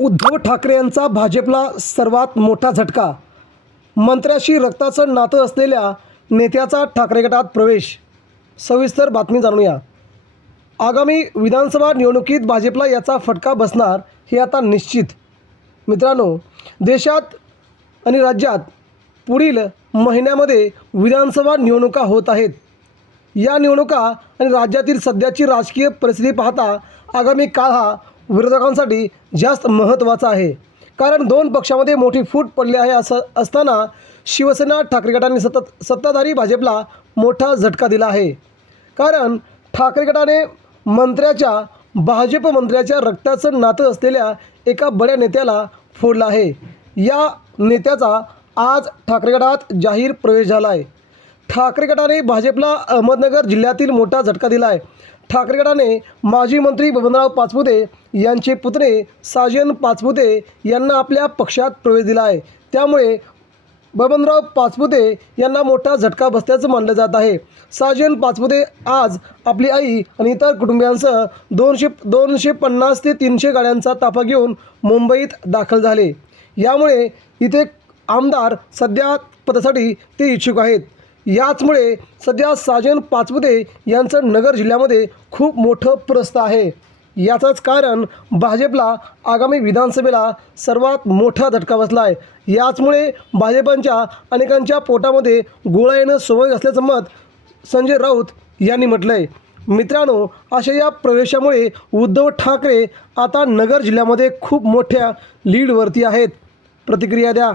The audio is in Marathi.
उद्धव ठाकरे यांचा भाजपला सर्वात मोठा झटका. मंत्र्याशी रक्ताचं नातं असलेल्या नेत्याचा ठाकरे गटात प्रवेश. सविस्तर बातमी जाणूया. आगामी विधानसभा निवडणुकीत भाजपला याचा फटका बसणार हे आता निश्चित. मित्रांनो देशात आणि राज्यात पुढील महिन्यामध्ये विधानसभा निवडणुका होत आहेत. या निवडणुका आणि राज्यातील सध्याची राजकीय परिस्थिती पाहता आगामी काळ हा विरोधकांसाठी जास्त महत्त्वाचा आहे. कारण दोन पक्षामध्ये मोठी फूट पडली आहे असं असताना शिवसेना ठाकरे गटाने सतत सत्ताधारी भाजपला मोठा झटका दिला आहे. कारण ठाकरे गटाने मंत्र्याच्या भाजप मंत्र्याच्या रक्ताचं नातं असलेल्या एका बड्या नेत्याला फोडलं आहे. या नेत्याचा आज ठाकरे गटात जाहीर प्रवेश झाला आहे ठाकरे गटाने भाजपला अहमदनगर जिल्ह्यातील मोठा झटका दिला आहे ठाकरे गटाने माजी मंत्री बबनराव पाचपुते यांचे पुतणे साजन पाचपुते यांना आपल्या पक्षात प्रवेश दिला आहे त्यामुळे बबनराव पाचपुते यांना मोठा झटका बसल्याचं मानलं जात आहे. साजन पाचपुते आज आपली आई आणि इतर कुटुंबियांसह दोनशे दोनशे पन्नास ते तीनशे गाड्यांचा ताफा घेऊन मुंबईत दाखल झाले. यामुळे इथे आमदार सध्या पदासाठी ते इच्छुक आहेत. याचमुळे सध्या साजन पाचपुते यांचं नगर जिल्ह्यामध्ये खूप मोठं प्रस्थ आहे. याचंच कारण भाजपला आगामी विधानसभेला सर्वात मोठा धटका बसला आहे याचमुळे भाजपांच्या अनेकांच्या पोटामध्ये गोळा येणं सोबत असल्याचं मत संजय राऊत यांनी म्हटलं आहे मित्रांनो अशा या प्रवेशामुळे उद्धव ठाकरे आता नगर जिल्ह्यामध्ये खूप मोठ्या लीडवरती आहेत. प्रतिक्रिया द्या.